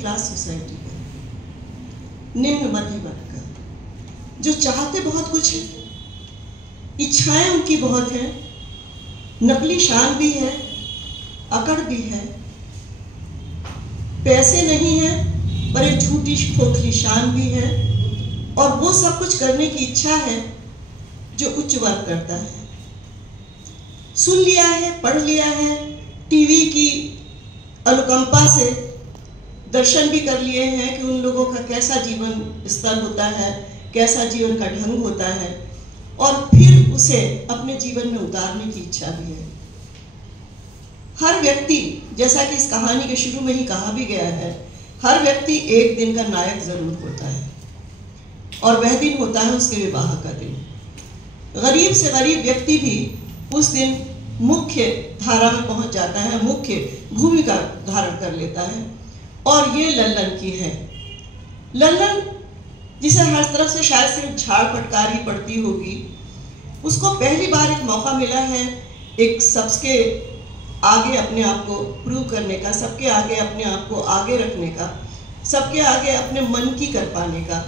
Class society का, निम्न मध्य वर्ग का, जो चाहते बहुत कुछ है, इच्छाएं उनकी बहुत हैं, नकली शान भी है, अकड़ भी है, पैसे नहीं है पर एक झूठी खोखली शान भी है, और वो सब कुछ करने की इच्छा है जो उच्च वर्ग करता है। सुन लिया है, पढ़ लिया है, टीवी की अनुकंपा से दर्शन भी कर लिए हैं कि उन लोगों का कैसा जीवन स्तर होता है, कैसा जीवन का ढंग होता है, और फिर उसे अपने जीवन में उतारने की इच्छा भी है। हर व्यक्ति, जैसा कि इस कहानी के शुरू में ही कहा भी गया है, हर व्यक्ति एक दिन का नायक जरूर होता है, और वह दिन होता है उसके विवाह का दिन। गरीब से गरीब व्यक्ति भी उस दिन मुख्य धारा में पहुंच जाता है, मुख्य भूमिका धारण कर लेता है, और ये लल्लन की है। लल्लन, जिसे हर तरफ से शायद सिर्फ झाड़ फटकार ही पड़ती होगी, उसको पहली बार एक मौका मिला है एक सबके आगे अपने आप को प्रूव करने का, सबके आगे अपने आप को आगे रखने का, सबके आगे अपने मन की कर पाने का,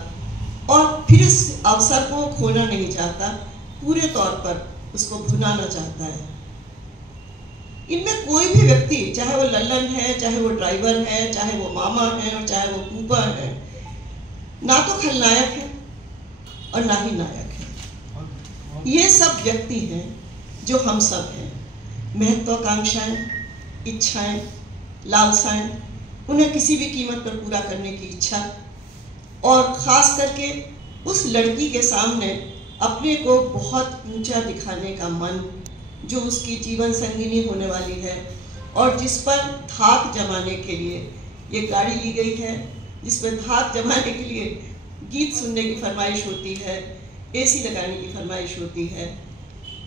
और फिर इस अवसर को खोना नहीं चाहता, पूरे तौर पर उसको भुनाना चाहता है। इनमें कोई भी व्यक्ति, चाहे वो लल्लन है, चाहे वो ड्राइवर है, चाहे वो मामा है, और चाहे वो फूफा है, ना तो खलनायक है और ना ही नायक है। ये सब व्यक्ति हैं जो हम सब हैं। महत्वाकांक्षाएं, इच्छाएं, लालसाएं, उन्हें किसी भी कीमत पर पूरा करने की इच्छा, और खास करके उस लड़की के सामने अपने को बहुत ऊंचा दिखाने का मन, जो उसकी जीवन संगिनी होने वाली है, और जिस पर धाक जमाने के लिए ये गाड़ी ली गई है, जिसमें धाक जमाने के लिए गीत सुनने की फरमाइश होती है, एसी लगाने की फरमाइश होती है।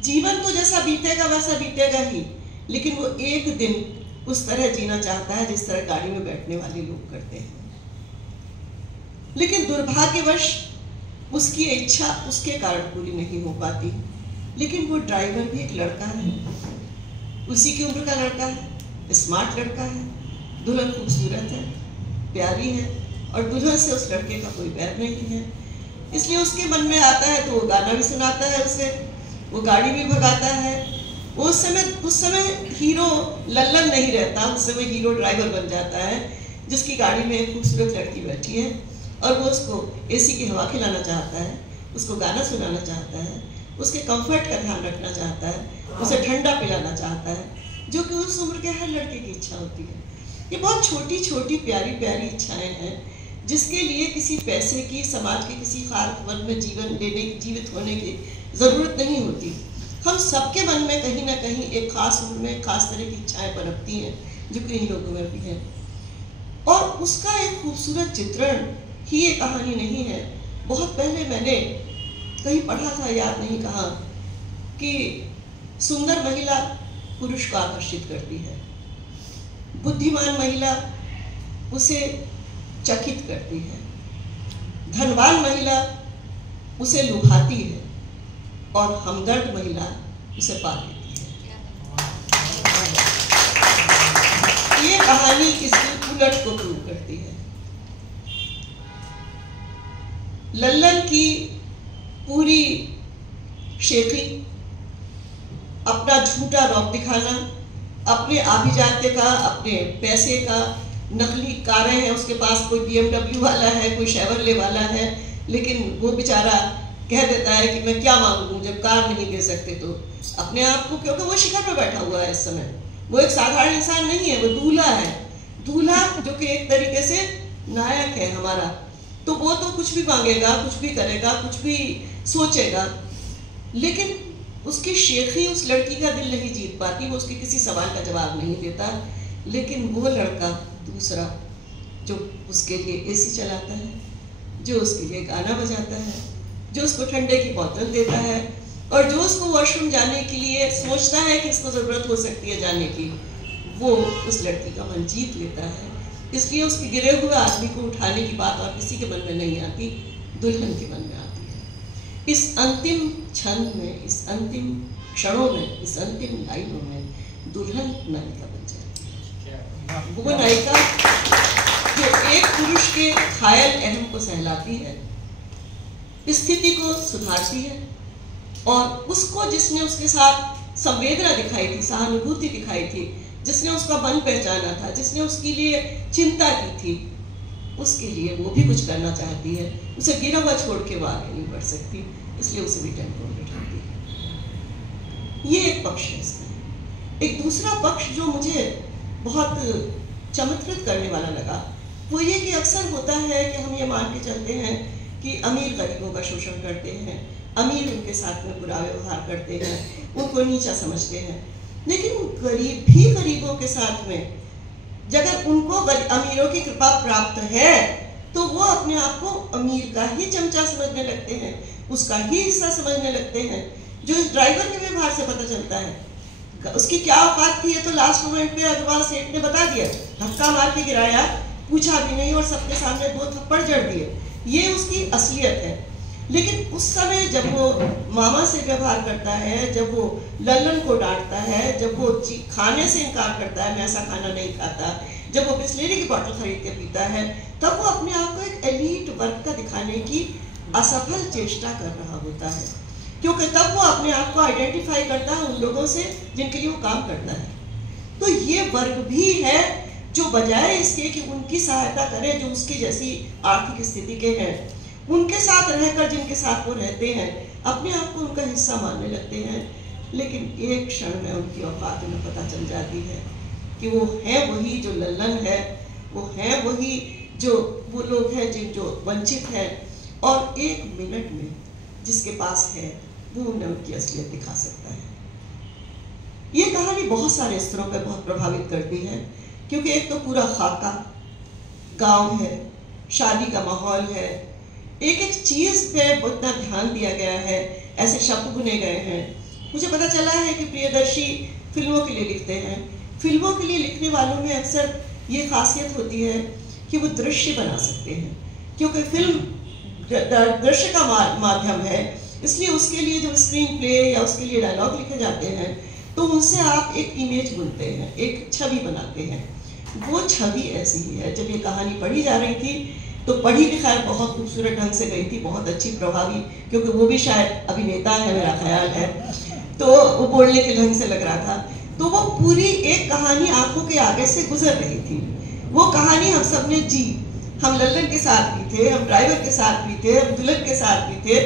जीवन तो जैसा बीतेगा वैसा बीतेगा ही, लेकिन वो एक दिन उस तरह जीना चाहता है जिस तरह गाड़ी में बैठने वाले लोग करते हैं। लेकिन दुर्भाग्यवश उसकी इच्छा उसके कारण पूरी नहीं हो पाती। लेकिन वो ड्राइवर भी एक लड़का है, उसी की उम्र का लड़का है, स्मार्ट लड़का है, दुल्हन खूबसूरत है, प्यारी है, और दुल्हन से उस लड़के का कोई बैर नहीं है। इसलिए उसके मन में आता है तो वो गाना भी सुनाता है उसे, वो गाड़ी भी भगाता है। उस समय हीरो लल्लन नहीं रहता, उस समय हीरो ड्राइवर बन जाता है, जिसकी गाड़ी में एक खूबसूरत लड़की बैठी है, और वो उसको एसी की हवा खिलाना चाहता है, उसको गाना सुनाना चाहता है, उसके कंफर्ट का ध्यान रखना चाहता है, उसे ठंडा पिलाना चाहता है, जो कि उस उम्र के हर लड़के की इच्छा होती है। ये बहुत छोटी छोटी प्यारी प्यारी इच्छाएं हैं, जिसके लिए किसी पैसे की, समाज के किसी खास वर्ग में जीवित होने की ज़रूरत नहीं होती। हम सबके मन में कहीं ना कहीं एक खास उम्र में खास तरह की इच्छाएं पनपती हैं, जो कि इन लोगों में भी हैं, और उसका एक खूबसूरत चित्रण ही ये कहानी नहीं है। बहुत पहले मैंने कहीं पढ़ा था, याद नहीं कहाँ, कि सुंदर महिला पुरुष को आकर्षित करती है, बुद्धिमान महिला उसे चकित करती है, धनवान महिला उसे लुभाती है, और हमदर्द महिला उसे पा लेती है। ये कहानी इसकी उलट को प्रूव करती है। लल्लन की पूरी शेखी, अपना झूठा रौब दिखाना, अपने आभिजात्य का, अपने पैसे का, नकली कारें हैं उसके पास, कोई BMW वाला है, कोई शेवरले वाला है, लेकिन वो बेचारा कह देता है कि मैं क्या मांगूं जब कार नहीं दे सकते, तो अपने आप को, क्योंकि वो शिखर पर बैठा हुआ है इस समय, वो एक साधारण इंसान नहीं है, वो दूल्हा है, दूल्हा जो कि एक तरीके से नायक है हमारा। तो वो तो कुछ भी मांगेगा, कुछ भी करेगा, कुछ भी सोचेगा, लेकिन उसकी शेखी उस लड़की का दिल नहीं जीत पाती, वो उसके किसी सवाल का जवाब नहीं देता। लेकिन वो लड़का दूसरा, जो उसके लिए एसी चलाता है, जो उसके लिए गाना बजाता है, जो उसको ठंडे की बोतल देता है, और जो उसको वॉशरूम जाने के लिए सोचता है कि इसको ज़रूरत हो सकती है जाने की, वो उस लड़की का मन जीत लेता है। इसलिए उसके गिरे हुए आदमी को उठाने की बात और किसी के मन में नहीं आती, दुल्हन के मन में आती है। इस अंतिम क्षण में, इस अंतिम क्षणों में, इस अंतिम लाइनों में दुल्हन नायिका बन जाती है। वो नायिका जो एक उसके घायल अहम को सहलाती है, स्थिति को सुधारती है, और उसको जिसने उसके साथ संवेदना दिखाई थी, सहानुभूति दिखाई थी, जिसने उसका मन पहचाना था, जिसने उसके लिए चिंता की थी, उसके लिए वो भी कुछ करना चाहती है। उसे गिरा हुआ छोड़ के वो आगे नहीं बढ़ सकती, इसलिए उसे भी टेम्पो में बिठाती है। ये एक पक्ष है इसमें। एक दूसरा पक्ष जो मुझे बहुत चमत्कृत करने वाला लगा वो ये कि अक्सर होता है कि हम ये मान के चलते हैं कि अमीर गरीबों का शोषण करते हैं, अमीर उनके साथ में बुरा व्यवहार करते हैं, उनको नीचा समझते हैं। लेकिन गरीब भी गरीबों के साथ में, जब उनको अमीरों की कृपा प्राप्त है तो वो अपने आप को अमीर का ही चमचा समझने लगते हैं, उसका ही हिस्सा समझने लगते हैं। जो इस ड्राइवर के व्यवहार से पता चलता है, उसकी क्या औकात थी ये तो लास्ट मोमेंट पे अग्रवाल सेठ ने बता दिया, धक्का मार के गिराया, पूछा भी नहीं और सबके सामने 2 थप्पड़ जड़ दिए। ये उसकी असलियत है। लेकिन उस समय जब वो मामा से व्यवहार करता है, जब वो लल्लन को डांटता है, जब वो खाने से इनकार करता है, मैं ऐसा खाना नहीं खाता, जब वो बिस्लेरी की बोतल खरीद के पीता है, तब वो अपने आप को एक एलीट वर्ग का दिखाने की असफल चेष्टा कर रहा होता है, क्योंकि तब वो अपने आप को आइडेंटिफाई करता है उन लोगों से जिनके लिए वो काम करता है। तो ये वर्ग भी है जो बजाय इसके कि उनकी सहायता करे, जो उसकी जैसी आर्थिक स्थिति के हैं, उनके साथ रहकर जिनके साथ वो रहते हैं, अपने आप को उनका हिस्सा मानने लगते हैं। लेकिन एक क्षण में उनकी औकात उन्हें पता चल जाती है कि वो है वही जो लल्लन है, वो है वही जो वो लोग हैं जो वंचित हैं, और 1 मिनट में जिसके पास है वो उन्हें उनकी असलियत दिखा सकता है। ये कहानी बहुत सारे स्तरों पर बहुत प्रभावित करती है, क्योंकि एक तो पूरा खाका गांव है, शादी का माहौल है, एक एक चीज पे उतना ध्यान दिया गया है, ऐसे शब्द बुने गए हैं। मुझे पता चला है कि प्रियदर्शी फिल्मों के लिए लिखते हैं। फिल्मों के लिए लिखने वालों में अक्सर ये खासियत होती है कि वो दृश्य बना सकते हैं, क्योंकि फिल्म दृश्य का माध्यम है, इसलिए उसके लिए जो स्क्रीन प्ले या उसके लिए डायलॉग लिखे जाते हैं तो उनसे आप एक इमेज बुनते हैं, एक छवि बनाते हैं। वो छवि ऐसी ही है। जब ये कहानी पढ़ी जा रही थी तो पढ़ी भी खैर बहुत खूबसूरत ढंग से गई थी, बहुत अच्छी प्रभावी, क्योंकि वो भी शायद अभिनेता है मेरा ख्याल है, तो वो बोलने के ढंग से लग रहा था। तो वो पूरी एक कहानी आंखों के आगे से गुजर रही थी। वो कहानी हम सब ने जी, हम लल्लन के साथ भी थे, हम ड्राइवर के साथ भी थे, हम दुल्हन के साथ भी थे,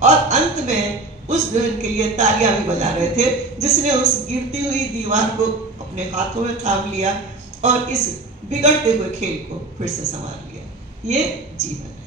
और अंत में उस दुल्हन के लिए तालियां भी बजा रहे थे जिसने उस गिरती हुई दीवार को अपने हाथों में थाम लिया और इस बिगड़ते हुए खेल को फिर से संवार लिया। ये जीवन है।